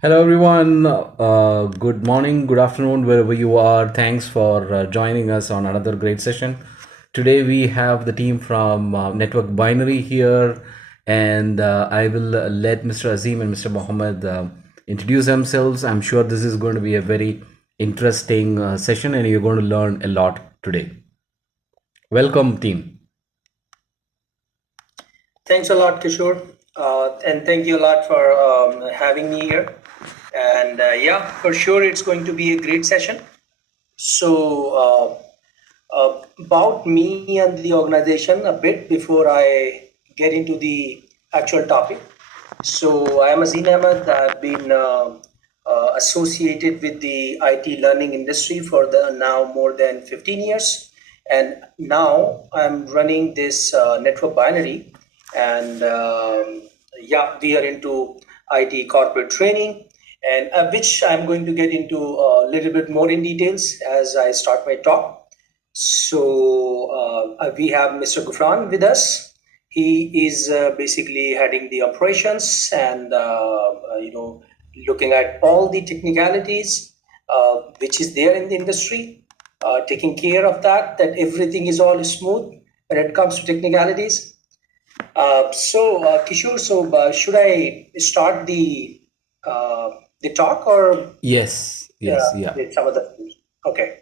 Hello, everyone. Good morning, good afternoon, wherever you are. Thanks for joining us on another great session. Today, we have the team from Network Binary here, and I will let Mr. Azim and Mr. Mohammed introduce themselves. I'm sure this is going to be a very interesting session, and you're going to learn a lot today. Welcome, team. Thanks a lot, Kishore. And thank you a lot for having me here. And yeah, for sure, it's going to be a great session. So, about me and the organization a bit before I get into the actual topic. So, I am Azim Ahmed. I've been associated with the IT learning industry for the now more than 15 years. And now I'm running this network binary. And yeah, we are into IT corporate training, and which I'm going to get into a little bit more in details as I start my talk. So we have Mr. Gufran with us. He is basically heading the operations and looking at all the technicalities which is there in the industry, taking care of that everything is all smooth when it comes to technicalities. Kishore, should I start the talk or Yes, yeah. with some other things? Okay,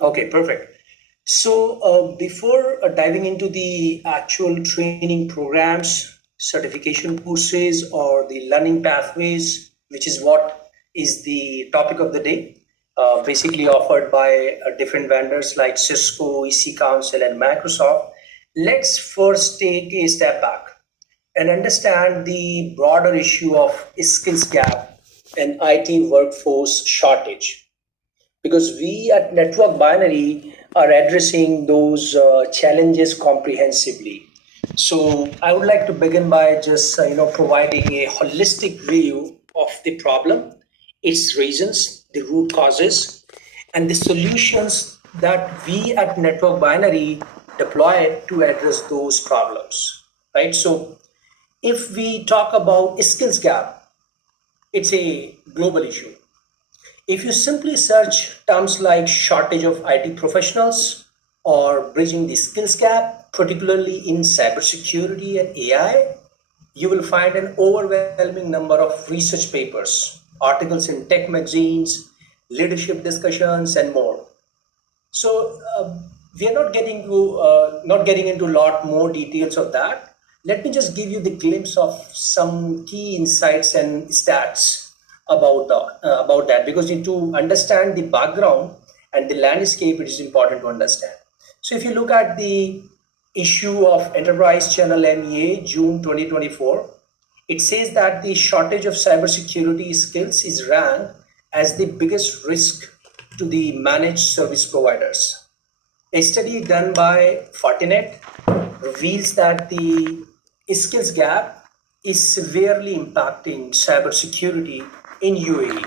okay, perfect. So, before diving into the actual training programs, certification courses, or the learning pathways, which is what is the topic of the day, basically offered by different vendors like Cisco, EC Council, and Microsoft, let's first take a step back and understand the broader issue of skills gap and IT workforce shortage, because we at Network Binary are addressing those challenges comprehensively. So I would like to begin by just providing a holistic view of the problem, its reasons, the root causes, and the solutions that we at Network Binary deploy to address those problems. Right. So if we talk about skills gap, it's a global issue. If you simply search terms like shortage of IT professionals or bridging the skills gap, particularly in cybersecurity and AI, you will find an overwhelming number of research papers, articles in tech magazines, leadership discussions, and more. So we are not getting into a lot more details of that. Let me just give you the glimpse of some key insights and stats about that, because you need to understand the background and the landscape. It is important to understand. So if you look at the issue of Enterprise Channel MEA June 2024, it says that the shortage of cybersecurity skills is ranked as the biggest risk to the managed service providers. A study done by Fortinet reveals that the skills gap is severely impacting cybersecurity in UAE,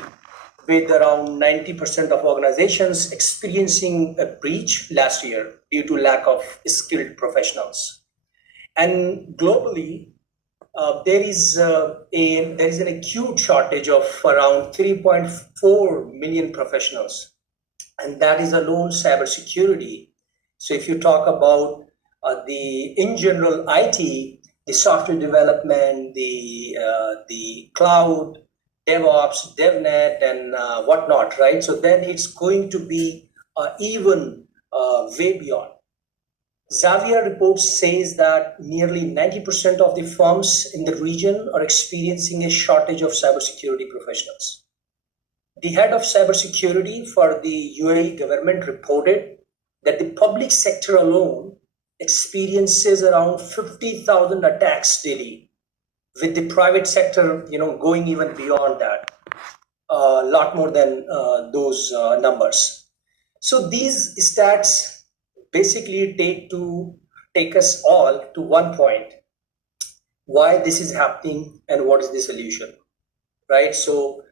with around 90% of organizations experiencing a breach last year due to lack of skilled professionals. And globally, there is an acute shortage of around 3.4 million professionals, and that is alone cybersecurity. So if you talk about the in general IT, the software development, the cloud, DevOps, DevNet, and whatnot, right? So then it's going to be even way beyond. Xavier report says that nearly 90% of the firms in the region are experiencing a shortage of cybersecurity professionals. The head of cybersecurity for the UAE government reported that the public sector alone experiences around 50,000 attacks daily, with the private sector, going even beyond that, a lot more than those numbers. So these stats basically take us all to one point: why this is happening and what is the solution, right? So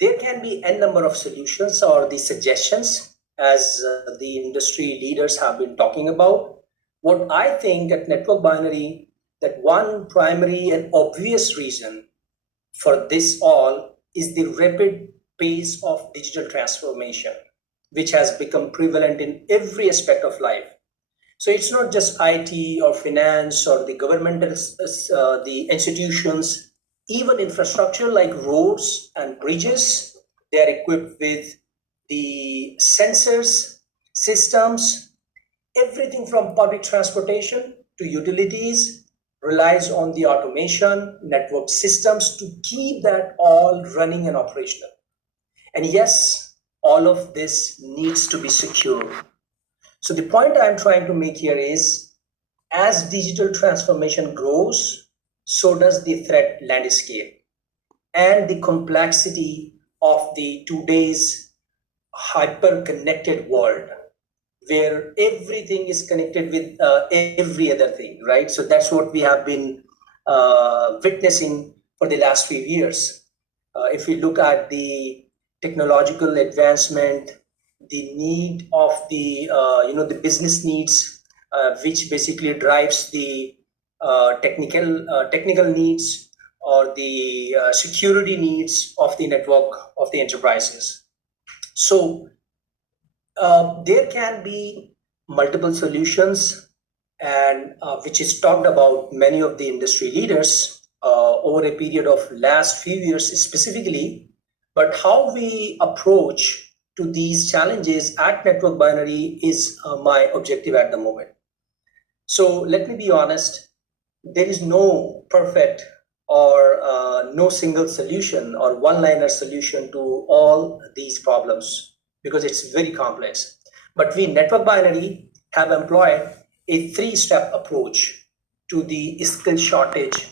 there can be n number of solutions or the suggestions, as the industry leaders have been talking about. What I think at Network Binary, that one primary and obvious reason for this all is the rapid pace of digital transformation, which has become prevalent in every aspect of life. So it's not just IT or finance or the governmental, the institutions, even infrastructure like roads and bridges, they are equipped with the sensors, systems, everything from public transportation to utilities relies on the automation, network systems to keep that all running and operational. And yes, all of this needs to be secure. So the point I'm trying to make here is as digital transformation grows, so does the threat landscape and the complexity of the today's hyper connected world where everything is connected with every other thing, right? So that's what we have been witnessing for the last few years. If we look at the technological advancement, the need of the the business needs, which basically drives the technical needs or the security needs of the network of the enterprises. So there can be multiple solutions, and which is talked about many of the industry leaders over a period of last few years specifically. But how we approach to these challenges at Network Binary is my objective at the moment. So let me be honest, there is no perfect or no single solution or one-liner solution to all these problems because it's very complex. But we Network Binary have employed a three-step approach to the skill shortage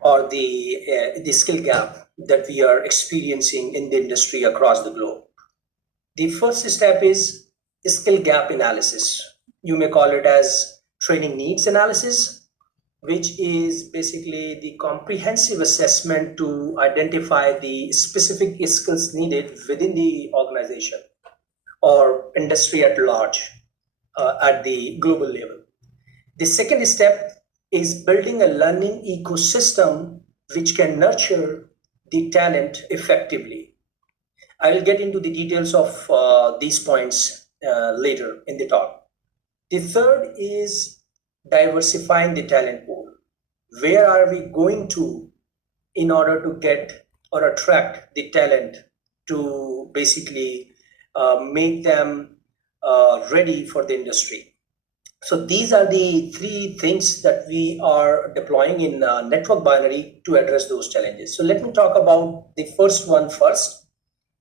or the skill gap that we are experiencing in the industry across the globe. The first step is skill gap analysis. You may call it as training needs analysis, which is basically the comprehensive assessment to identify the specific skills needed within the organization or industry at large at the global level. The second step is building a learning ecosystem which can nurture the talent effectively. I will get into the details of these points later in the talk. The third is diversifying the talent pool. Where are we going to in order to get or attract the talent to basically make them ready for the industry? So these are the three things that we are deploying in Network Binary to address those challenges. So let me talk about the first one first,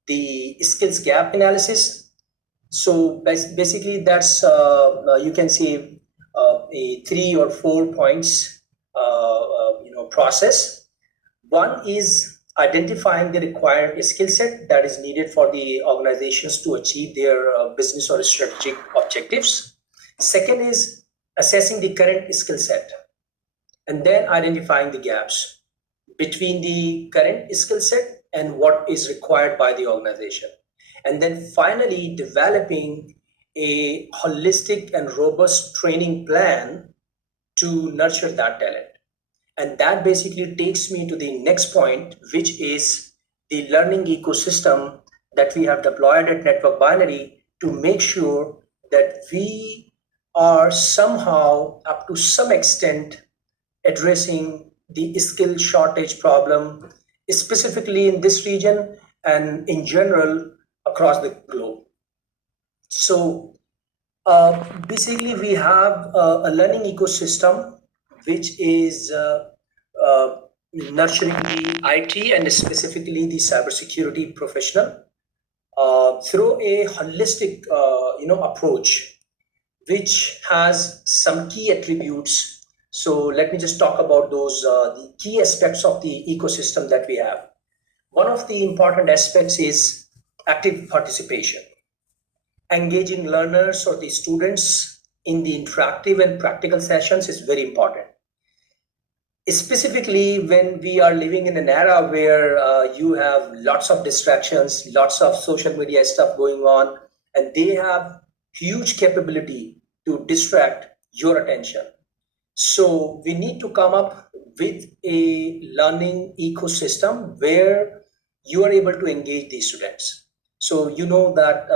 the skills gap analysis. So basically that's you can see a 3 or 4 points process. One is identifying the required skill set that is needed for the organizations to achieve their business or strategic objectives. Second is assessing the current skill set and then identifying the gaps between the current skill set and what is required by the organization. And then finally, developing a holistic and robust training plan to nurture that talent. And that basically takes me to the next point, which is the learning ecosystem that we have deployed at Network Binary to make sure that we are somehow, up to some extent, addressing the skill shortage problem, specifically in this region and in general across the globe. So basically, we have a learning ecosystem which is nurturing the IT and specifically the cybersecurity professional through a holistic approach, which has some key attributes. So let me just talk about those the key aspects of the ecosystem that we have. One of the important aspects is active participation. Engaging learners or the students in the interactive and practical sessions is very important. Specifically, when we are living in an era where you have lots of distractions, lots of social media stuff going on, and they have huge capability to distract your attention. So we need to come up with a learning ecosystem where you are able to engage these students. So you know that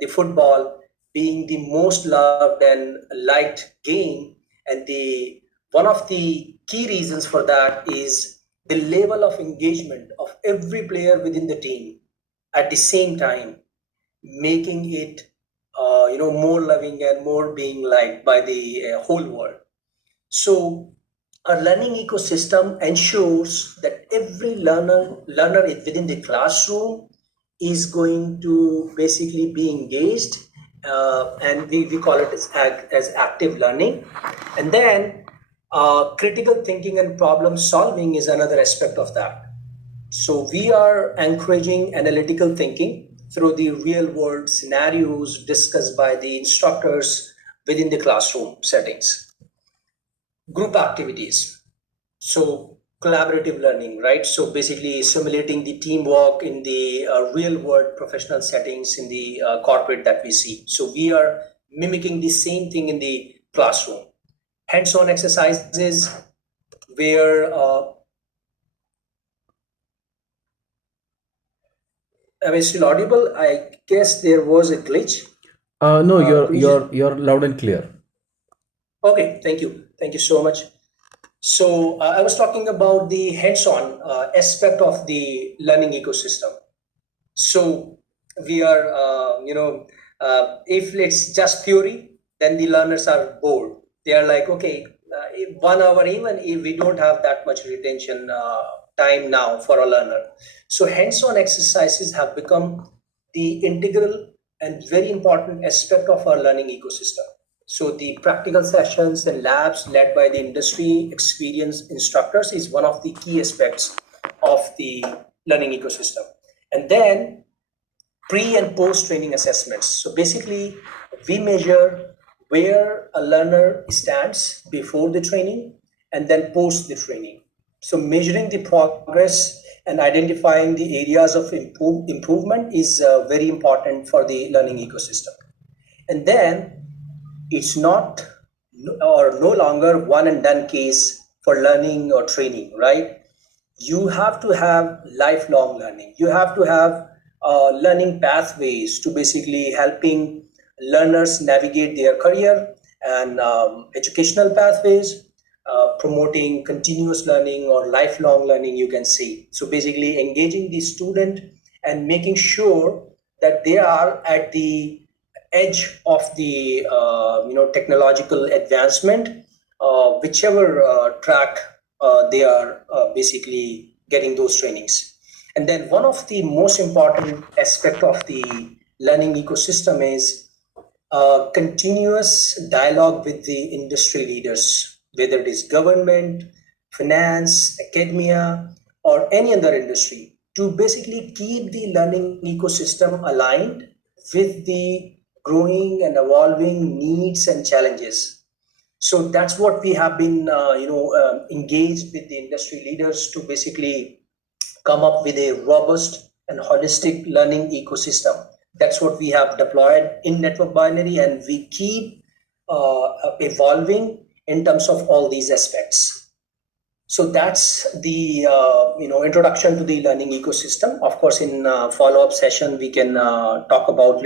the football being the most loved and liked game, and the one of the key reasons for that is the level of engagement of every player within the team at the same time, making it more loving and more being liked by the whole world. So a learning ecosystem ensures that every learner within the classroom is going to basically be engaged, and we call it as active learning. And then critical thinking and problem solving is another aspect of that. So we are encouraging analytical thinking through the real world scenarios discussed by the instructors within the classroom settings. Group activities. So collaborative learning, right? So basically simulating the teamwork in the real world professional settings in the corporate that we see. So we are mimicking the same thing in the classroom. Hands-on exercises where am I still audible? I guess there was a glitch. No, you're Could you just... you're loud and clear. Okay, thank you so much. So I was talking about the hands-on aspect of the learning ecosystem. So we are, if it's just theory, then the learners are bored. They are like, okay, 1 hour, even if we don't have that much retention time now for a learner. So hands-on exercises have become the integral and very important aspect of our learning ecosystem. So the practical sessions and labs led by the industry experienced instructors is one of the key aspects of the learning ecosystem. And then pre and post training assessments. So basically, we measure where a learner stands before the training and then post the training. So measuring the progress and identifying the areas of improvement is very important for the learning ecosystem. And then it's not or no longer one and done case for learning or training, right? You have to have lifelong learning. You have to have learning pathways to basically helping learners navigate their career and educational pathways, promoting continuous learning or lifelong learning, you can say. So basically engaging the student and making sure that they are at the edge of the technological advancement, whichever track they are basically getting those trainings. And then one of the most important aspect of the learning ecosystem is continuous dialogue with the industry leaders, whether it is government, finance, academia, or any other industry, to basically keep the learning ecosystem aligned with the growing and evolving needs and challenges. So that's what we have been engaged with the industry leaders to basically come up with a robust and holistic learning ecosystem. That's what we have deployed in Network Binary, and we keep evolving in terms of all these aspects. So that's the introduction to the learning ecosystem. Of course, in follow-up session we can talk about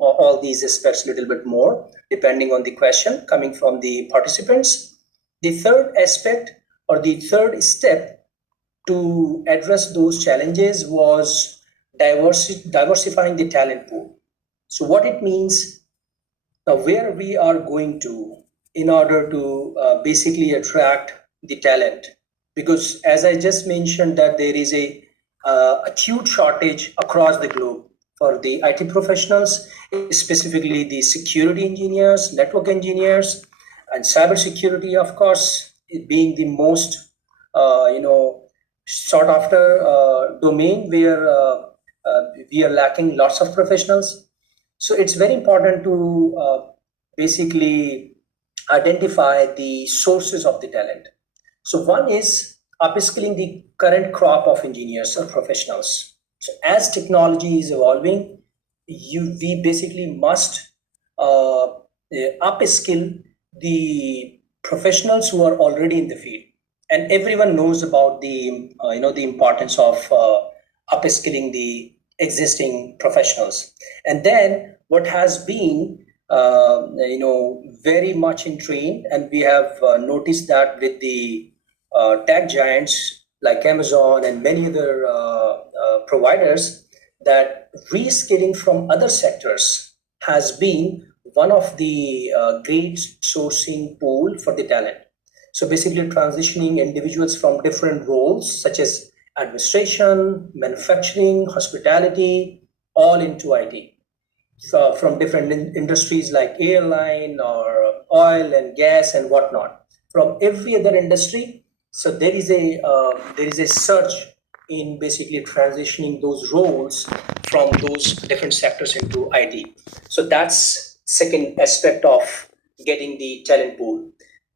all these aspects a little bit more, depending on the question coming from the participants. The third aspect or the third step to address those challenges was diversifying the talent pool. So what it means, where we are going to in order to basically attract the talent, because as I just mentioned that there is a acute shortage across the globe for the IT professionals, specifically the security engineers, network engineers, and cybersecurity, of course, it being the most sought after domain where we are lacking lots of professionals. So it's very important to basically identify the sources of the talent. So one is upskilling the current crop of engineers or professionals. So as technology is evolving, we basically must upskill the professionals who are already in the field, and everyone knows about the the importance of upskilling the existing professionals. And then what has been very much in train, and we have noticed that with the tech giants like Amazon and many other providers, that reskilling from other sectors has been one of the great sourcing pool for the talent. So basically transitioning individuals from different roles such as administration, manufacturing, hospitality, all into IT. So from different industries like airline or oil and gas and whatnot, from every other industry. So there is a surge in basically transitioning those roles from those different sectors into IT. So that's second aspect of getting the talent pool.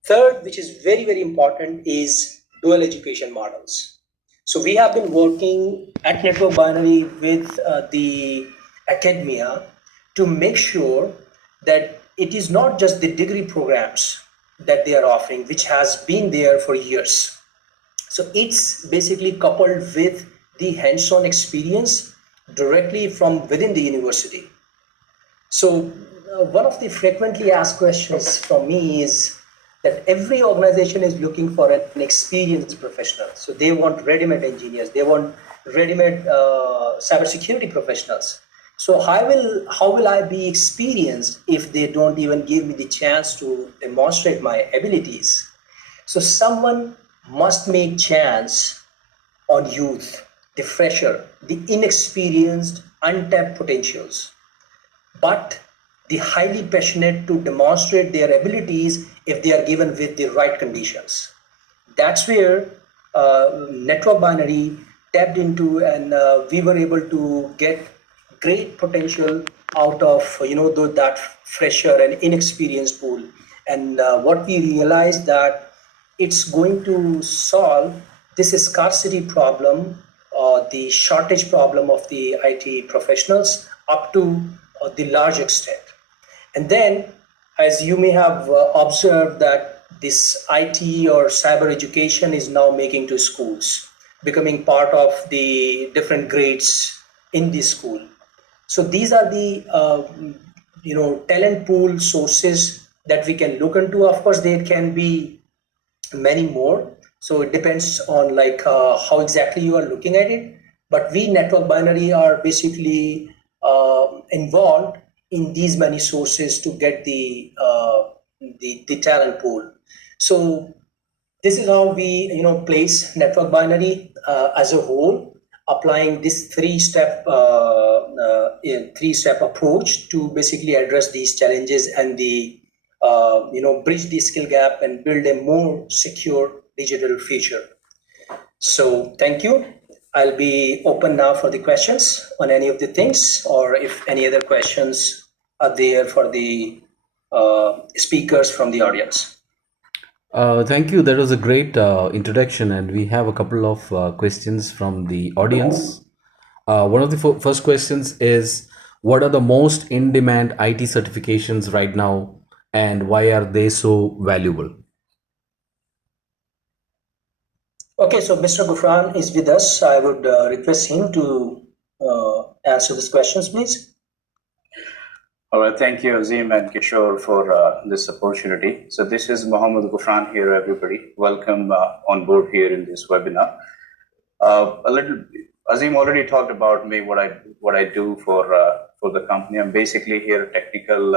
Third, which is very very important, is dual education models. So we have been working at Network Binary with the academia to make sure that it is not just the degree programs that they are offering, which has been there for years. So it's basically coupled with the hands-on experience directly from within the university. So one of the frequently asked questions from me is that every organization is looking for an experienced professional. So they want ready-made engineers, they want ready-made cybersecurity professionals. So how will I be experienced if they don't even give me the chance to demonstrate my abilities? So someone must make chance on youth, the fresher, the inexperienced, untapped potentials, but the highly passionate to demonstrate their abilities if they are given with the right conditions. That's where Network Binary tapped into, and we were able to get great potential out of that fresher and inexperienced pool. And what we realized that it's going to solve this scarcity problem, the shortage problem of the IT professionals up to the large extent. And then, as you may have observed, that this IT or cyber education is now making to schools, becoming part of the different grades in the school. So these are the talent pool sources that we can look into. Of course, there can be many more. So it depends on like how exactly you are looking at it. But we Network Binary are basically involved in these many sources to get the talent pool. So this is how we place Network Binary as a whole, applying this three step approach to basically address these challenges and the bridge the skill gap and build a more secure digital future. So thank you. I'll be open now for the questions on any of the things, or if any other questions are there for the speakers from the audience. Thank you. That was a great introduction, and we have a couple of questions from the audience. One of the first questions is, what are the most in-demand IT certifications right now, and why are they so valuable? Okay, so Mr. Gufran is with us. I would request him to answer these questions, please. All right, thank you, Azim and Kishore, for this opportunity. So this is Mohammed Gufran here, everybody. Welcome on board here in this webinar. Azim already talked about me, what I do for the company. I'm basically here technical,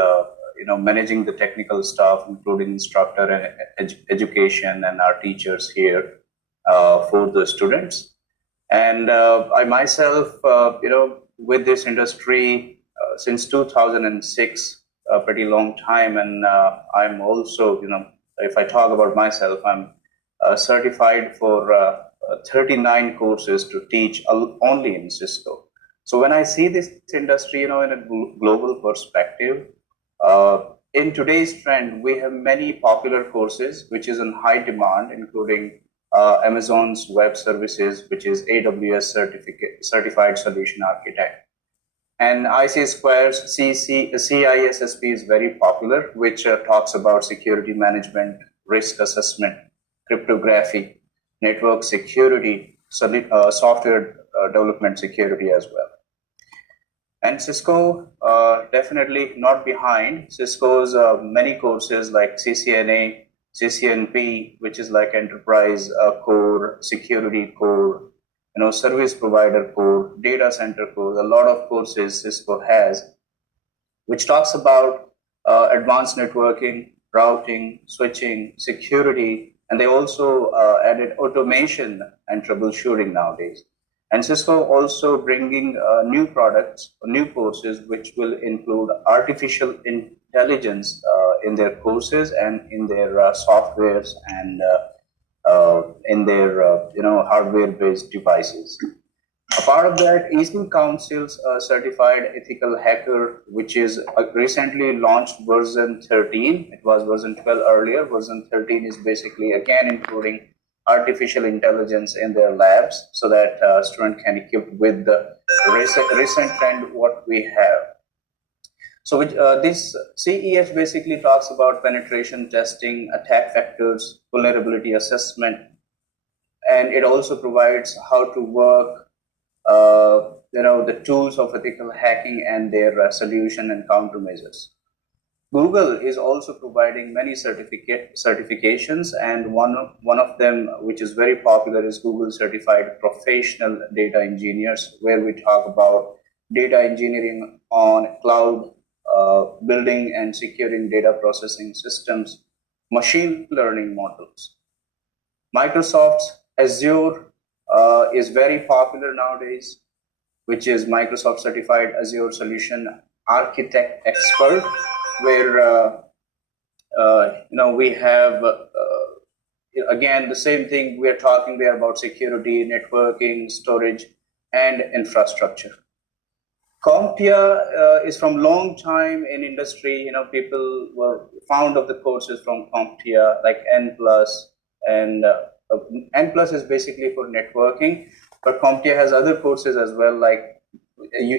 managing the technical staff, including instructor and education and our teachers here for the students. And I myself, with this industry since 2006, a pretty long time. And I'm also, if I talk about myself, I'm certified for 39 courses to teach only in Cisco. So when I see this industry, in a global perspective, in today's trend, we have many popular courses, which is in high demand, including Amazon's Web Services, which is AWS Certified Solution Architect. And IC Square's CISSP is very popular, which talks about security management, risk assessment, cryptography, network security, software development security as well. And Cisco definitely not behind. Cisco's many courses like CCNA, CCNP, which is like enterprise core, security core, service provider core, data center core. A lot of courses Cisco has, which talks about advanced networking, routing, switching, security, and they also added automation and troubleshooting nowadays. And Cisco also bringing new products, new courses, which will include artificial intelligence in their courses and in their softwares and in their hardware-based devices. A part of that, EC Council's certified ethical hacker, which is recently launched version 13. It was version 12 earlier. Version 13 is basically again including artificial intelligence in their labs so that students can equip with the recent trend what we have. So this CEH basically talks about penetration testing, attack vectors, vulnerability assessment, and it also provides how to work the tools of ethical hacking and their solution and countermeasures. Google is also providing many certifications, and one of them, which is very popular, is Google Certified Professional Data Engineers, where we talk about data engineering on cloud, building and securing data processing systems, machine learning models. Microsoft's Azure is very popular nowadays, which is Microsoft Certified Azure Solution Architect Expert, where we have again the same thing. We are talking there about security, networking, storage, and infrastructure. CompTIA is from long time in industry. People were fond of the courses from CompTIA, like N+, and N+ is basically for networking, but CompTIA has other courses as well. Like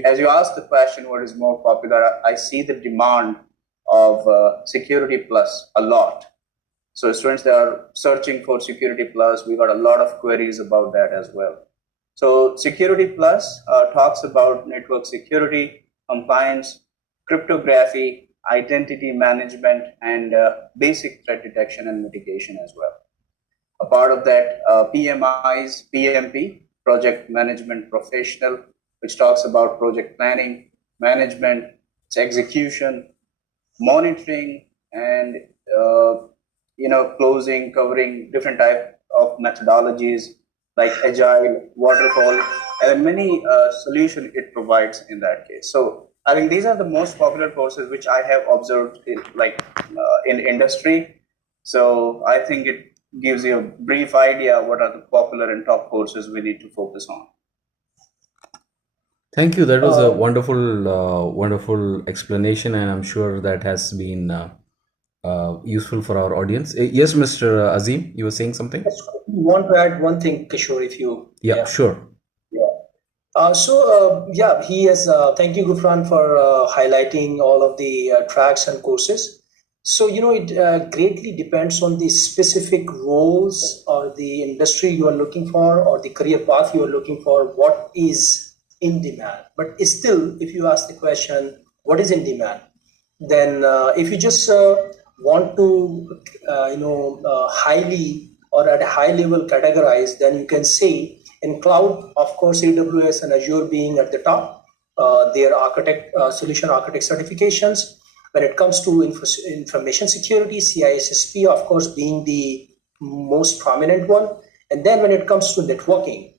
as you asked the question, what is more popular? I see the demand of Security Plus a lot. So students that are searching for Security Plus, we got a lot of queries about that as well. So Security Plus talks about network security, compliance, cryptography, identity management, and basic threat detection and mitigation as well. A part of that, PMI's PMP, Project Management Professional, which talks about project planning, management, its execution, monitoring, and closing, covering different type of methodologies like agile, waterfall, and many solution it provides in that case. So I think these are the most popular courses which I have observed in industry. So I think it gives you a brief idea what are the popular and top courses we need to focus on. Thank you. That was a wonderful explanation, and I'm sure that has been useful for our audience. Yes, Mr. Azim, you were saying something? I want to add one thing, Kishore, if you. Yeah, sure. He has. Thank you, Gufran, for highlighting all of the tracks and courses. So, it greatly depends on the specific roles or the industry you are looking for or the career path you are looking for, what is in demand. But still, if you ask the question, what is in demand? Then if you just want to, highly or at a high level categorize, then you can say in cloud, of course, AWS and Azure being at the top, their solution architect certifications. When it comes to information security, CISSP, of course, being the most prominent one. And then when it comes to networking,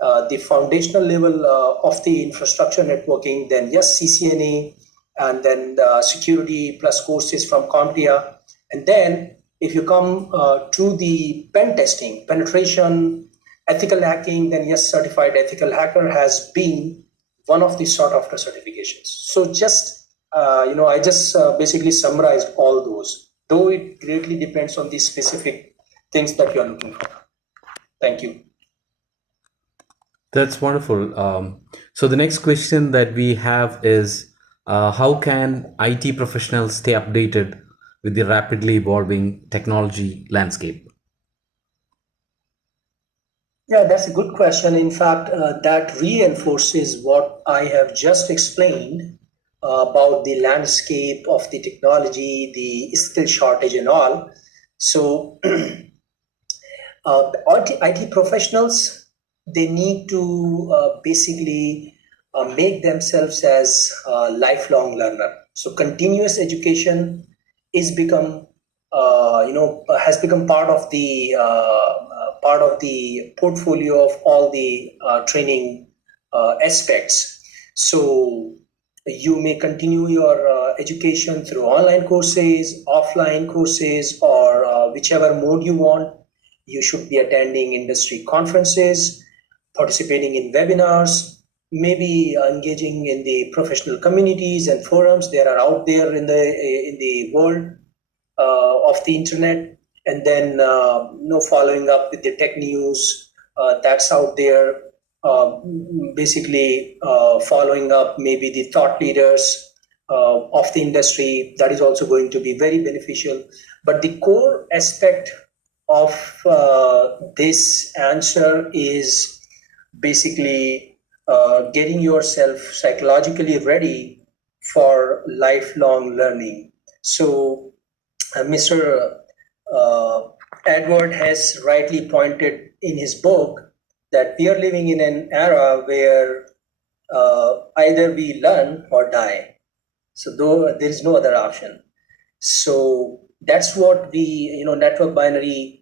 the foundational level of the infrastructure networking, then yes, CCNA, and then security plus courses from CompTIA. And then if you come to the pen testing, penetration, ethical hacking, then yes, certified ethical hacker has been one of the sought after certifications. So just I just basically summarized all those, though it greatly depends on the specific things that you are looking for. Thank you. That's wonderful. So the next question that we have is, how can IT professionals stay updated with the rapidly evolving technology landscape? Yeah, that's a good question. In fact, that reinforces what I have just explained about the landscape of the technology, the skill shortage, and all. So, IT professionals, they need to basically make themselves as a lifelong learner. So continuous education is become has become part of the portfolio of all the training aspects. So you may continue your education through online courses, offline courses, or whichever mode you want. You should be attending industry conferences, participating in webinars, maybe engaging in the professional communities and forums that are out there in the world of the internet, and then following up with the tech news that's out there. Basically, following up maybe the thought leaders of the industry, that is also going to be very beneficial. But the core aspect of this answer is basically getting yourself psychologically ready for lifelong learning. So, Mr. Uh, Edward has rightly pointed in his book that we are living in an era where either we learn or die. So, though there is no other option. So that's what the network binary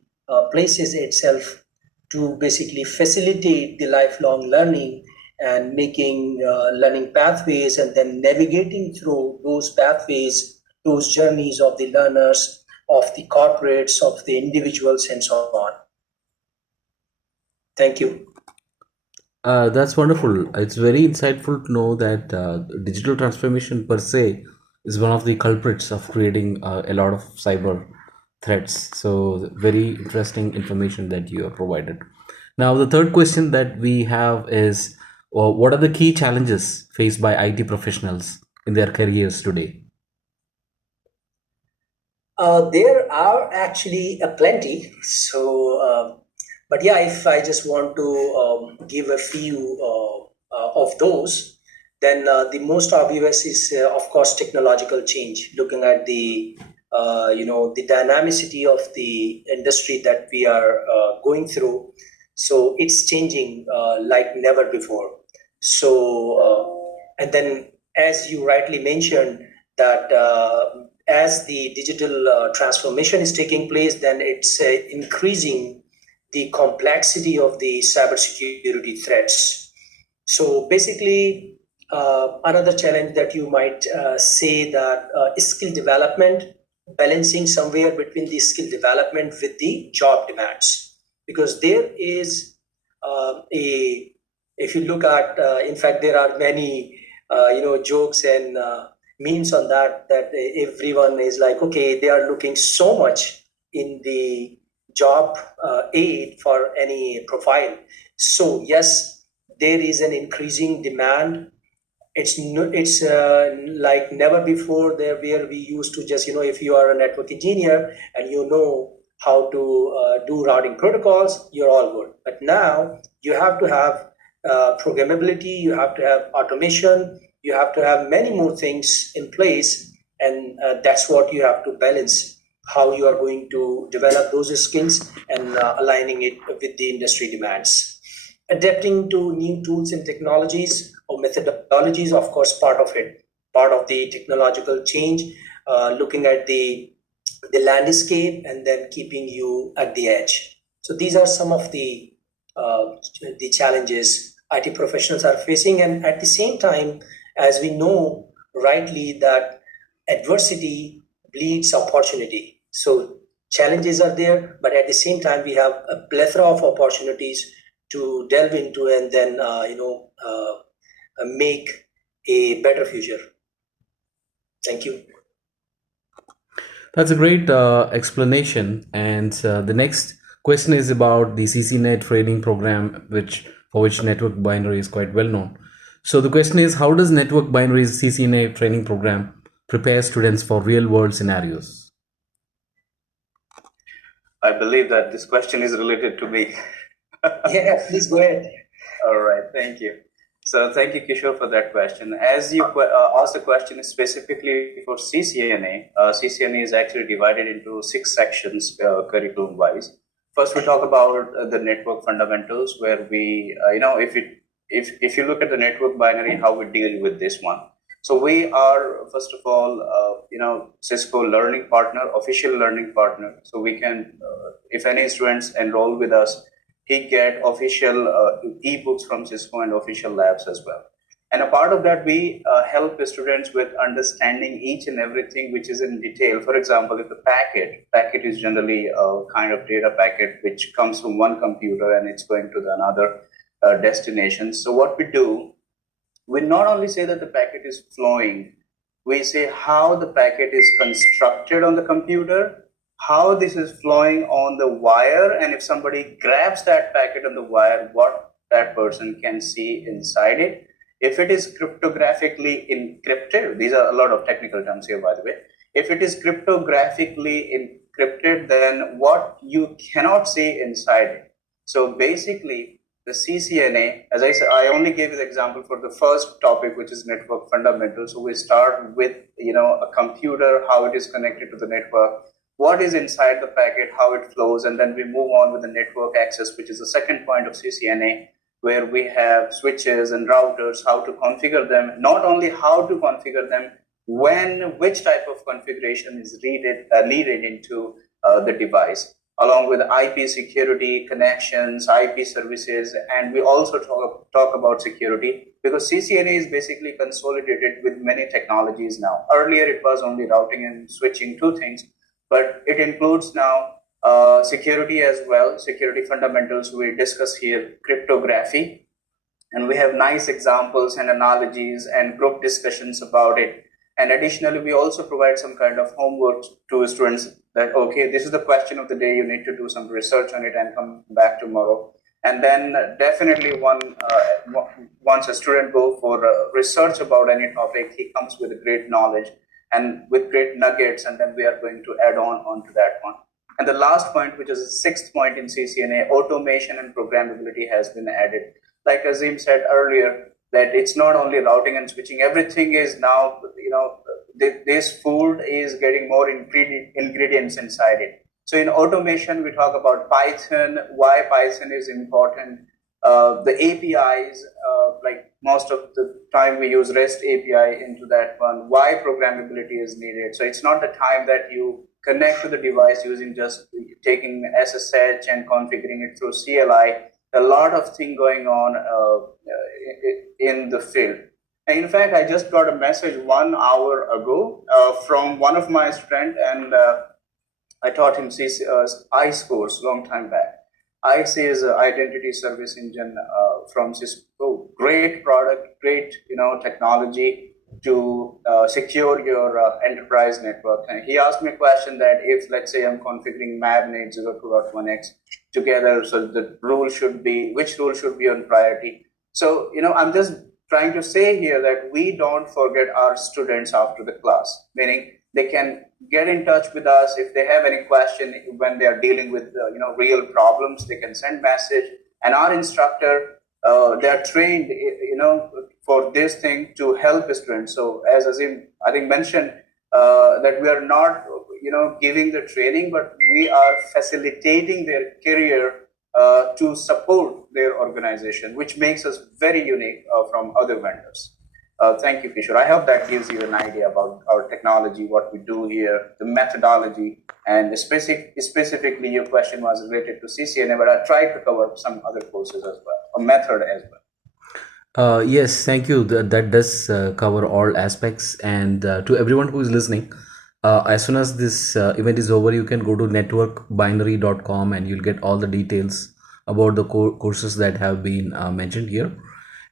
places itself to basically facilitate the lifelong learning and making learning pathways, and then navigating through those pathways, those journeys of the learners, of the corporates, of the individuals, and so on. Thank you. That's wonderful. It's very insightful to know that digital transformation per se is one of the culprits of creating a lot of cyber threats. So, very interesting information that you have provided. Now, the third question that we have is what are the key challenges faced by IT professionals in their careers today? There are actually plenty. So, but yeah, if I just want to give a few of those, then the most obvious is, of course, technological change. Looking at the the dynamicity of the industry that we are going through, so it's changing like never before. So, and then, as you rightly mentioned, that as the digital transformation is taking place, then it's increasing the complexity of the cybersecurity threats. So basically, another challenge that you might say that skill development, balancing somewhere between the skill development with the job demands, because there is a if you look at, in fact, there are many jokes and memes on that everyone is like, okay, they are looking so much in the job aid for any profile. So yes, there is an increasing demand. It's like never before there, where we used to just, if you are a network engineer and you know how to do routing protocols, you're all good. But now you have to have programmability, you have to have automation, you have to have many more things in place, and that's what you have to balance, how you are going to develop those skills and aligning it with the industry demands. Adapting to new tools and technologies or methodologies, of course, part of it, part of the technological change, looking at the landscape and then keeping you at the edge. So these are some of the challenges IT professionals are facing, and at the same time, as we know rightly, that adversity bleeds opportunity. So challenges are there, but at the same time, we have a plethora of opportunities to delve into, and then make a better future. Thank you. That's a great explanation. And the next question is about the CCNet training program, for which Network Binary is quite well known. So the question is, how does Network Binary's CCNA training program prepare students for real world scenarios? I believe that this question is related to me. Yeah, please go ahead. All right, thank you. So thank you, Kishore, for that question. As you asked the question specifically for CCNA, CCNA is actually divided into 6 sections curriculum-wise. First, we talk about the network fundamentals, where we, if you look at the network binary, how we deal with this one. So we are, first of all, Cisco learning partner, official learning partner. So we can, if any students enroll with us, he get official ebooks from Cisco and official labs as well. And a part of that, we help the students with understanding each and everything which is in detail. For example, if the packet is generally a kind of data packet which comes from one computer and it's going to the another destination. So what we do, we not only say that the packet is flowing, we say how the packet is constructed on the computer, how this is flowing on the wire, and if somebody grabs that packet on the wire, what that person can see inside it. If it is cryptographically encrypted, these are a lot of technical terms here, by the way. If it is cryptographically encrypted, then what you cannot see inside it. So basically, the CCNA, as I said, I only gave you the example for the first topic, which is network fundamentals. So we start with, a computer, how it is connected to the network, what is inside the packet, how it flows, and then we move on with the network access, which is the second point of CCNA, where we have switches and routers, how to configure them, not only how to configure them, which type of configuration is needed into the device, along with IP security, connections, IP services, and we also talk about security, because CCNA is basically consolidated with many technologies now. Earlier, it was only routing and switching, two things, but it includes now security as well, security fundamentals we discuss here, cryptography, and we have nice examples and analogies and group discussions about it. And additionally, we also provide some kind of homework to students that, okay, this is the question of the day, you need to do some research on it and come back tomorrow. And then definitely once a student go for research about any topic, he comes with a great knowledge and with great nuggets, and then we are going to add on onto that one. And the last point, which is the sixth point in CCNA, automation and programmability has been added. Like Azim said earlier, that it's not only routing and switching, everything is now, this food is getting more ingredients inside it. So in automation, we talk about Python, why Python is important, the APIs, like most of the time we use REST API into that one, why programmability is needed. So it's not the time that you connect to the device using just taking SSH and configuring it through CLI. A lot of thing going on in the field. And in fact, I just got a message 1 hour ago from one of my students, and I taught him ICE course long time back. ICE is an identity service engine from Cisco. Great product, great technology to secure your enterprise network. And he asked me a question that if, let's say, I'm configuring MABN 802.1x together, so the which rule should be on priority. So I'm just trying to say here that we don't forget our students after the class, meaning they can get in touch with us if they have any question when they are dealing with real problems. They can send message, and our instructor they are trained for this thing to help students. So as Azim I think mentioned, that we are not giving the training, but we are facilitating their career to support their organization, which makes us very unique from other vendors. Thank you, Kishore. I hope that gives you an idea about our technology, what we do here, the methodology, and specifically your question was related to CCNA, but I tried to cover some other courses as well, a method as well. Yes, thank you. That does cover all aspects. And to everyone who is listening, as soon as this event is over, you can go to networkbinary.com and you'll get all the details about the courses that have been mentioned here.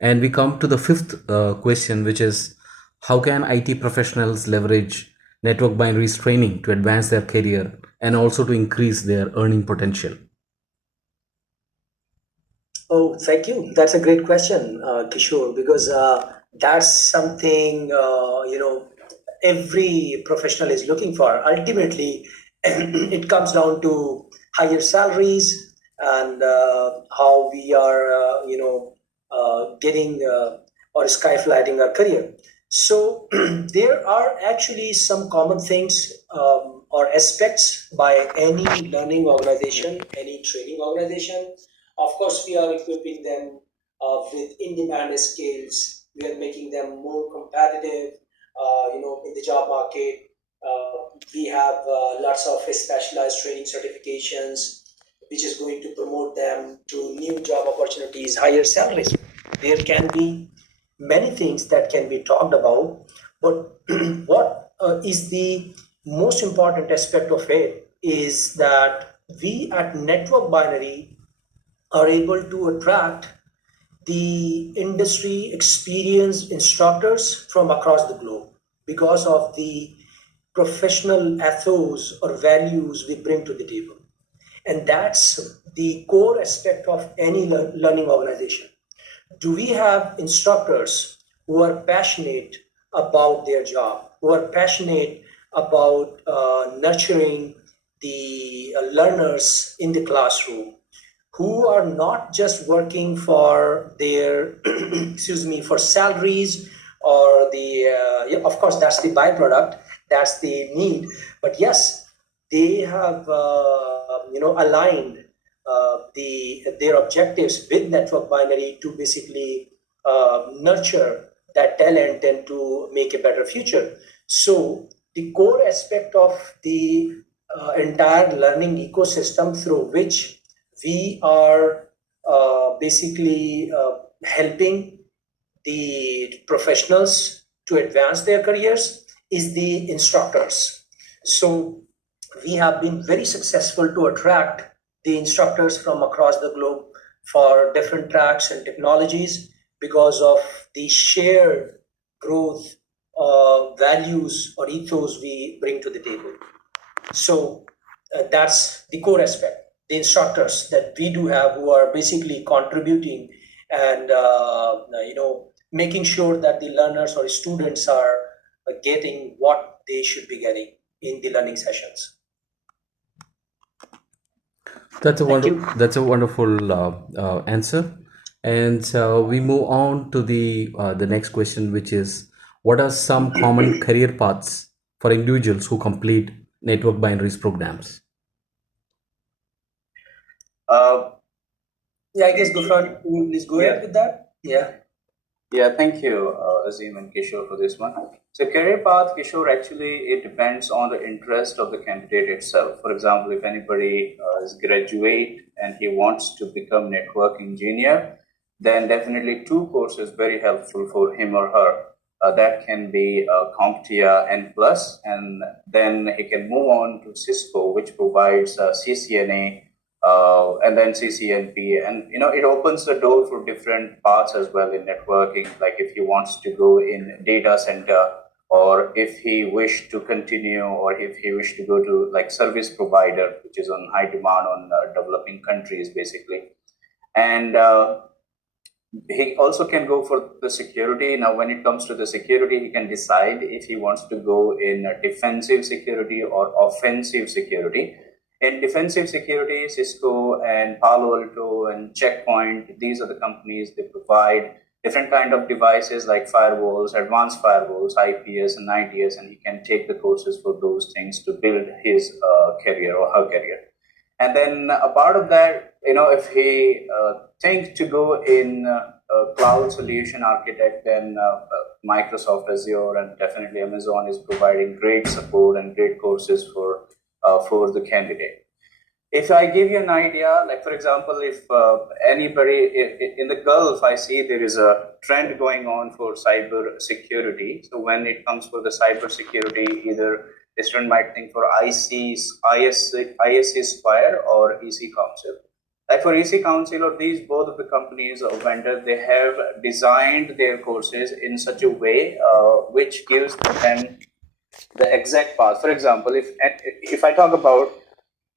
And we come to the fifth question, which is how can IT professionals leverage network binaries training to advance their career and also to increase their earning potential? Oh, thank you. That's a great question, Kishore, because that's something every professional is looking for. Ultimately, it comes down to higher salaries, and how we are, getting or skyflighting our career. So there are actually some common things or aspects by any learning organization, any training organization. Of course, we are equipping them with in-demand skills. We are making them more competitive, in the job market. We have lots of specialized training certifications, which is going to promote them to new job opportunities, higher salaries. There can be many things that can be talked about, but what is the most important aspect of it is that we at Network Binary are able to attract the industry experienced instructors from across the globe because of the professional ethos or values we bring to the table. And that's the core aspect of any learning organization. Do we have instructors who are passionate about their job, who are passionate about nurturing the learners in the classroom, who are not just working for their excuse me, for salaries or the yeah, of course that's the byproduct, that's the need, but yes, they have aligned their objectives with Network Binary to basically nurture that talent and to make a better future. So the core aspect of the entire learning ecosystem through which we are basically helping the professionals to advance their careers is the instructors. So we have been very successful to attract the instructors from across the globe for different tracks and technologies because of the shared growth values or ethos we bring to the table. So that's the core aspect. The instructors that we do have who are basically contributing and making sure that the learners or students are getting what they should be getting in the learning sessions. Thank you. That's a wonderful answer. And we move on to the next question, which is, what are some common career paths for individuals who complete Network Binaries programs? Yeah, I guess Gufran, can you please go ahead with that? Yeah. Yeah, thank you, Azim and Kishore, for this one. So, career path, Kishore, actually, it depends on the interest of the candidate itself. For example, if anybody is graduate and he wants to become network engineer, then definitely two courses very helpful for him or her. That can be CompTIA N plus, and then he can move on to Cisco, which provides CCNA and then CCNP, and it opens the door for different paths as well in networking. Like if he wants to go in data center, or if he wish to continue, or if he wish to go to like service provider, which is on high demand on developing countries basically, and he also can go for the security. Now, when it comes to the security, he can decide if he wants to go in defensive security or offensive security. In defensive security, Cisco and Palo Alto and Checkpoint, these are the companies. They provide different kind of devices like firewalls, advanced firewalls, IPS and IDS, and he can take the courses for those things to build his career or her career. And then a part of that, if he thinks to go in cloud solution architect, then Microsoft Azure and definitely Amazon is providing great support and great courses for the candidate. If I give you an idea, like for example, if anybody in the Gulf, I see there is a trend going on for cyber security. So when it comes for the cyber security, either a student might think for ISC Square or EC Council. Like for EC Council or these both of the companies or vendors, they have designed their courses in such a way which gives them the exact path. For example, if I talk about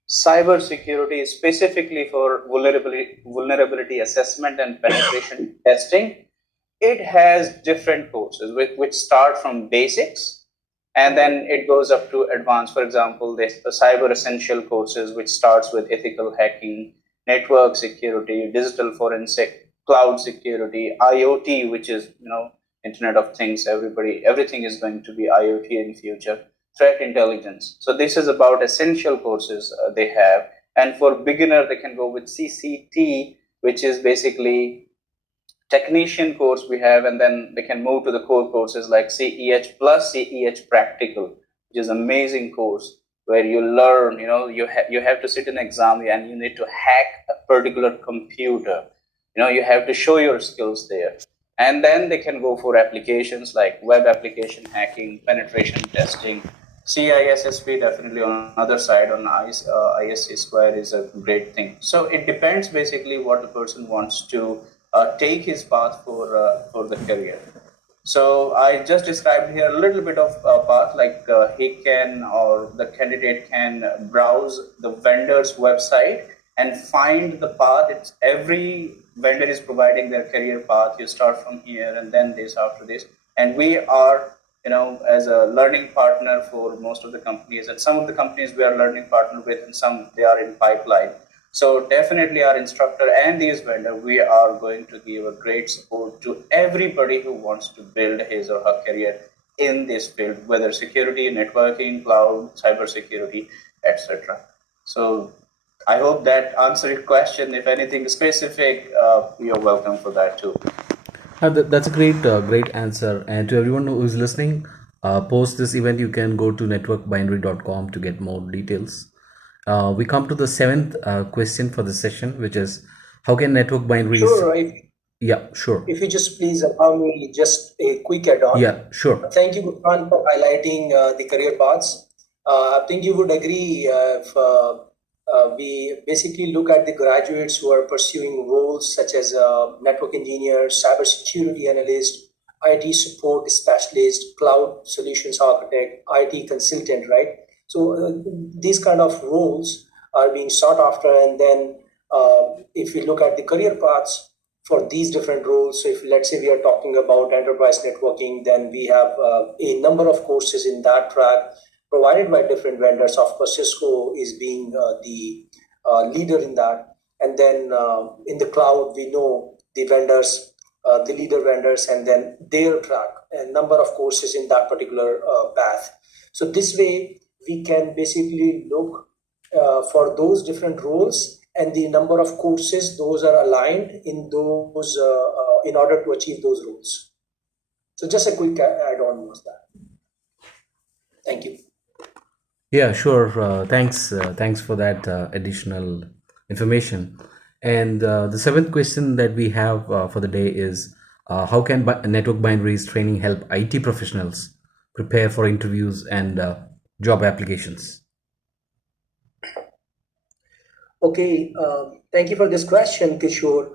cyber security specifically for vulnerability assessment and penetration testing, it has different courses which start from basics And then it goes up to advanced. For example, there's the cyber essential courses, which starts with ethical hacking, network security, digital forensic, cloud security, IoT, which is Internet of Things. Everything is going to be IoT in future. Threat intelligence. So this is about essential courses they have. And for beginner, they can go with CCT, which is basically technician course we have, and then they can move to the core courses like CEH plus CEH practical, which is amazing course where you learn, you have to sit in exam and you need to hack a particular computer. You have to show your skills there. And then they can go for applications like web application hacking, penetration testing, CISSP. Definitely on other side on ISC square is a great thing. So it depends basically what the person wants to take his path for the career. So I just described here a little bit of path, like he can, or the candidate can browse the vendor's website and find the path. It's every vendor is providing their career path. You start from here and then this after this. And we are, as a learning partner for most of the companies, and some of the companies we are learning partner with, and some they are in pipeline. So definitely our instructor and these vendor, we are going to give a great support to everybody who wants to build his or her career in this field, whether security, networking, cloud, cyber security, etc. So I hope that answered your question. If anything specific, you're welcome for that too. That's a great answer. And to everyone who is listening, post this event, you can go to networkbinary.com to get more details. We come to the seventh question for the session, which is how can network binaries? Sure. Yeah, sure. If you just please allow me just a quick add-on. Yeah, sure. Thank you, Gurkhan, for highlighting the career paths. I think you would agree if we basically look at the graduates who are pursuing roles such as network engineer, cybersecurity analyst, IT support specialist, cloud solutions architect, IT consultant, right? So these kind of roles are being sought after. And then if we look at the career paths for these different roles, so if let's say we are talking about enterprise networking, then we have a number of courses in that track provided by different vendors. Of course, Cisco is being the leader in that. And then in the cloud, we know the vendors, the leader vendors, and then their track, a number of courses in that particular path. So this way, we can basically look for those different roles and the number of courses those are aligned in those in order to achieve those roles. So just a quick add-on was that. Thank you. Yeah, sure. Thanks for that additional information. And the seventh question that we have for the day is how can network binaries training help IT professionals prepare for interviews and job applications? Okay, thank you for this question, Kishore.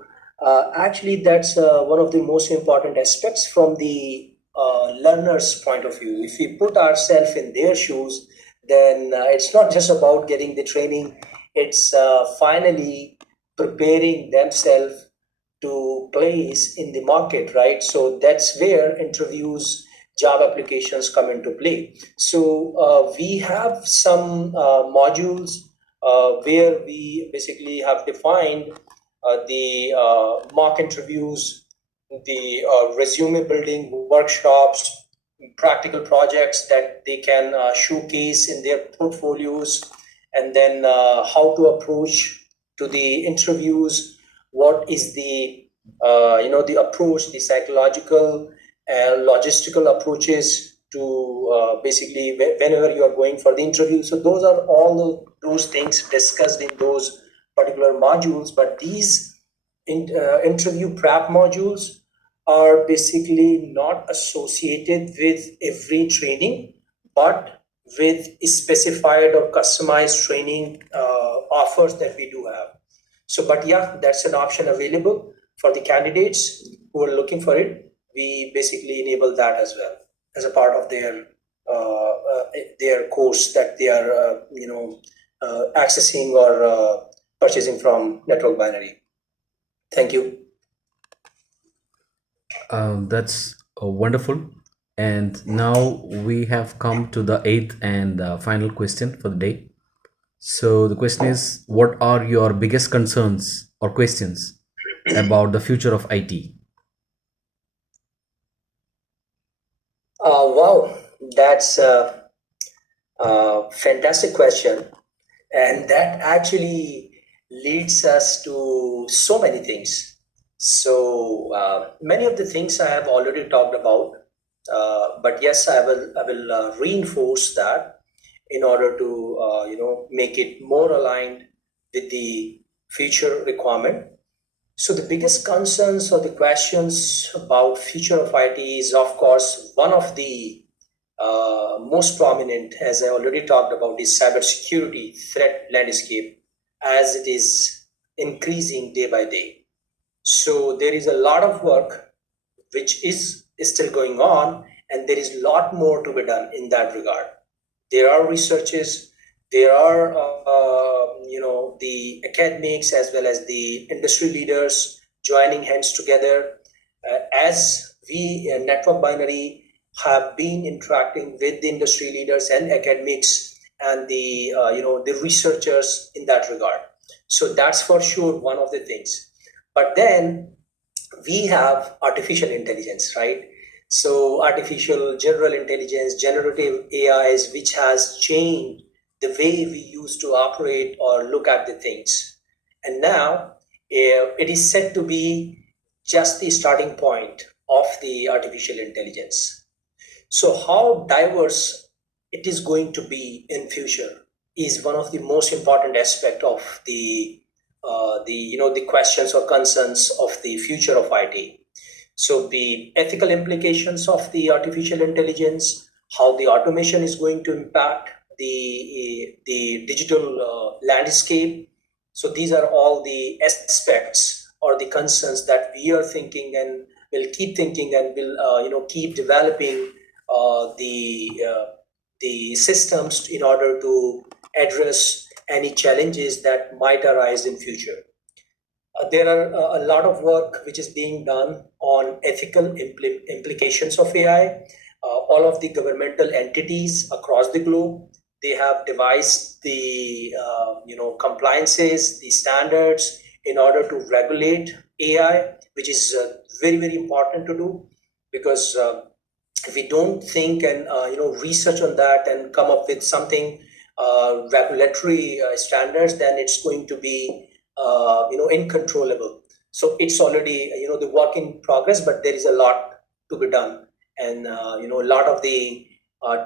Actually, that's one of the most important aspects from the learner's point of view. If we put ourselves in their shoes, then it's not just about getting the training, it's finally preparing themselves to place in the market, right? So that's where interviews, job applications come into play. So we have some modules where we basically have defined the mock interviews, the resume building workshops, practical projects that they can showcase in their portfolios, and then how to approach to the interviews, what is the the approach, the psychological and logistical approaches to basically whenever you are going for the interview. So those are all those things discussed in those particular modules. But these interview prep modules are basically not associated with every training, but with specified or customized training offers that we do have. So, but yeah, that's an option available for the candidates who are looking for it. We basically enable that as well as a part of their course that they are accessing or purchasing from Network Binary. Thank you. That's wonderful. And now we have come to the eighth and final question for the day. So the question is, what are your biggest concerns or questions about the future of IT? Wow, that's a fantastic question. And that actually leads us to so many things. So many of the things I have already talked about, but yes, I will reinforce that in order to make it more aligned with the future requirement. So the biggest concerns or the questions about future of IT is, of course, one of the most prominent, as I already talked about, is cybersecurity threat landscape as it is increasing day by day. So there is a lot of work which is still going on, and there is a lot more to be done in that regard. There are researches, there are the academics as well as the industry leaders joining hands together. As we Network Binary have been interacting with the industry leaders and academics and the researchers in that regard. So that's for sure one of the things. But then we have artificial intelligence, right? So artificial general intelligence, generative AIs, which has changed the way we used to operate or look at the things. And now it is said to be just the starting point of the artificial intelligence. So how diverse it is going to be in future is one of the most important aspect of the questions or concerns of the future of IT. So the ethical implications of the artificial intelligence, how the automation is going to impact the digital landscape. So these are all the aspects or the concerns that we are thinking and will keep thinking and will keep developing the systems in order to address any challenges that might arise in future. There are a lot of work which is being done on ethical implications of AI. All of the governmental entities across the globe, they have devised the compliances, the standards in order to regulate AI, which is very important to do, because if we don't think and research on that and come up with something regulatory standards, then it's going to be uncontrollable. So it's already the work in progress, but there is a lot to be done, and a lot of the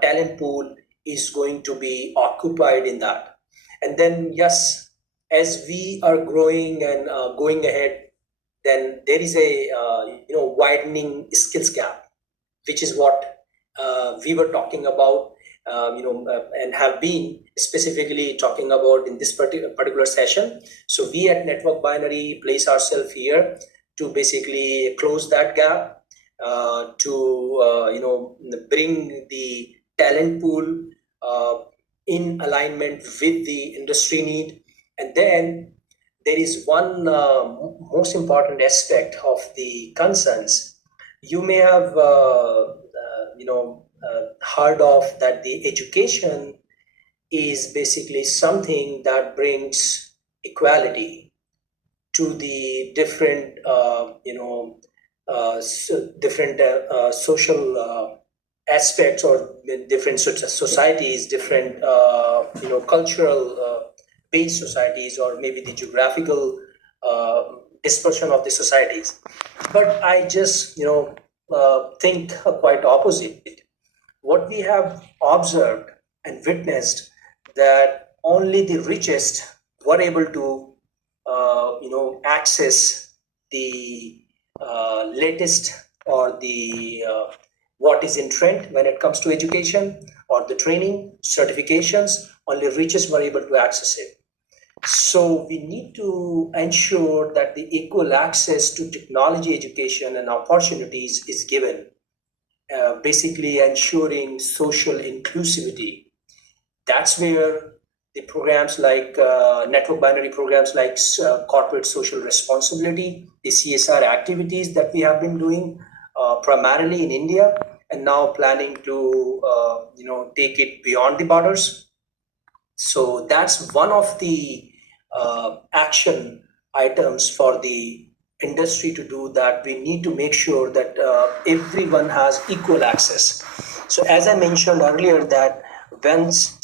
talent pool is going to be occupied in that. And then yes, as we are growing and going ahead, then there is a widening skills gap, which is what we were talking about, and have been specifically talking about in this particular session. So we at Network Binary place ourselves here to basically close that gap, to bring the talent pool in alignment with the industry need. And then there is one most important aspect of the concerns. You may have heard of that the education is basically something that brings equality to the different social aspects, or different societies, different cultural based societies, or maybe the geographical dispersion of the societies. But I just think quite opposite. What we have observed and witnessed, that only the richest were able to access the latest, or the what is in trend when it comes to education or the training certifications. Only richest were able to access it. So we need to ensure that the equal access to technology education and opportunities is given, basically ensuring social inclusivity. That's where the programs like Network Binary programs like corporate social responsibility, the CSR activities that we have been doing primarily in India, and now planning to take it beyond the borders. So that's one of the action items for the industry to do, that we need to make sure that everyone has equal access. So as I mentioned earlier, that once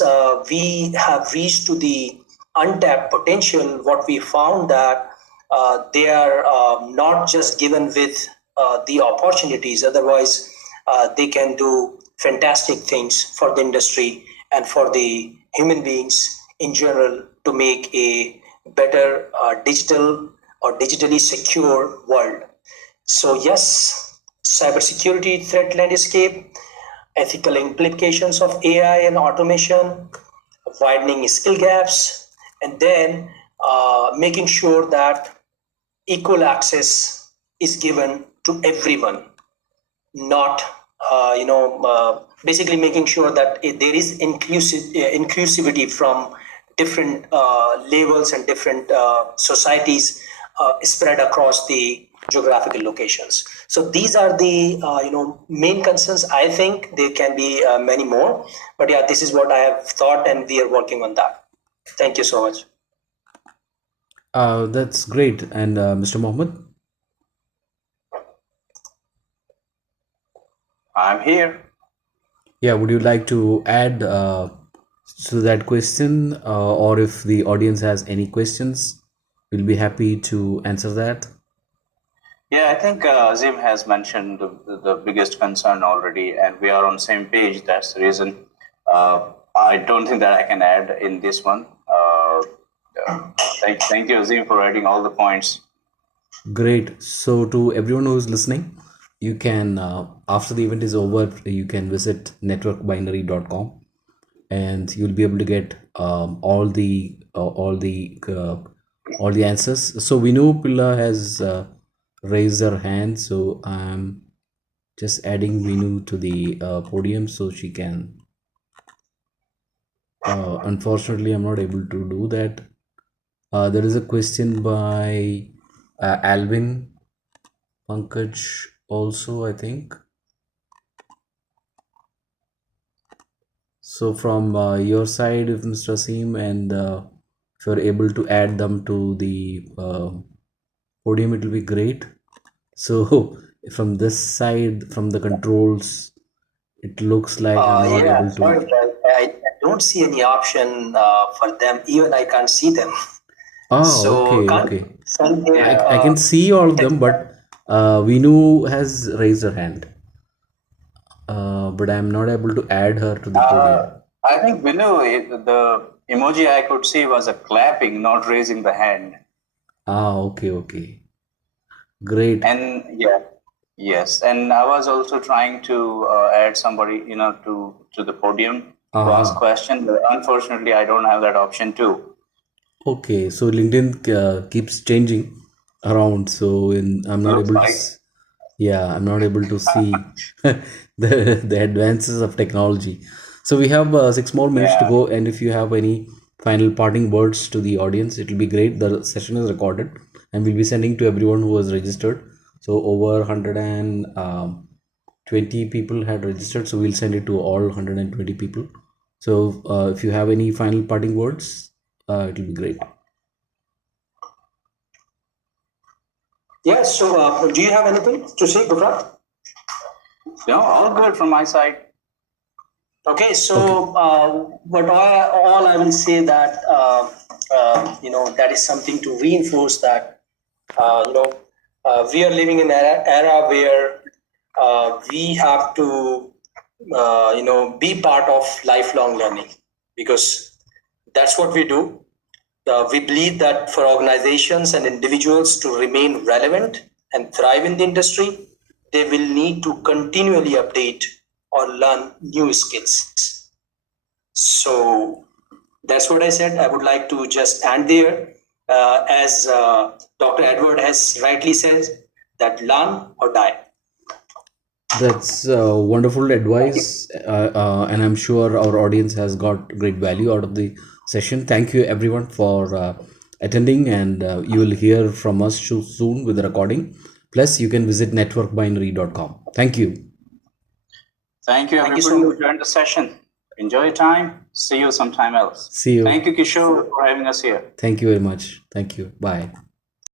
we have reached to the untapped potential, what we found that they are not just given with the opportunities, otherwise they can do fantastic things for the industry and for the human beings in general to make a better digital or digitally secure world. So yes, cybersecurity threat landscape, ethical implications of AI and automation, widening skill gaps, and then making sure that equal access is given to everyone, not basically making sure that there is inclusivity from different levels and different societies spread across the geographical locations. So these are the main concerns. I think there can be many more, but yeah, this is what I have thought, and we are working on that. Thank you so much. That's great. And Mr. Mohammed? I'm here. Yeah, would you like to add to that question, or if the audience has any questions, we'll be happy to answer that. Yeah, I think Azim has mentioned the biggest concern already, and we are on same page. That's the reason. I don't think that I can add in this one. Thank you, Azim, for adding all the points. Great. So to everyone who's listening, you can after the event is over, you can visit networkbinary.com, and you'll be able to get all the answers. So Vinu Pilla has raised her hand, so I'm just adding Vinu to the podium so she can. Unfortunately, I'm not able to do that. There is a question by Alvin Pankaj also, I think. So from your side, if Mr. Asim, and if you're able to add them to the podium, it will be great. So from this side, from the controls, it looks like I'm not Yeah, able sorry, to. I don't see any option for them. Even I can't see them. Oh, So okay, can't okay. send them, I can see all of them, but Vinu has raised her hand. But I'm not able to add her to the podium. I think below the emoji I could see was a clapping, not raising the hand. Okay, okay. Great. And yeah, yes. And I was also trying to add somebody, to the podium to ask question. But unfortunately, I don't have that option too. Okay, so LinkedIn keeps changing around, so I'm not Looks able to. like. Yeah, I'm not able to see the advances of technology. So we have 6 more minutes to Yeah. go, and if you have any final parting words to the audience, it will be great. The session is recorded, and we'll be sending to everyone who has registered. So over 120 people had registered, so we'll send it to all 120 people. So if you have any final parting words, it will be great. yeah. So do you have anything to say, Gufran? No, all good from my side. Okay, so all I will say that that is something to reinforce that we are living in an era where we have to be part of lifelong learning, because that's what we do. We believe that for organizations and individuals to remain relevant and thrive in the industry, they will need to continually update or learn new skills. So that's what I said. I would like to just end there. As Dr. Edward has rightly said, that learn or die. That's wonderful advice, and I'm sure our audience has got great value out of the session. Thank you, everyone, for attending, and you will hear from us soon with the recording. Plus, you can visit networkbinary.com. Thank you. Thank you, Thank you everybody so who much. joined the session. Enjoy your time. See you sometime else. See you. Thank you, Kishore, for having us here. Thank you very much. Thank you. Bye.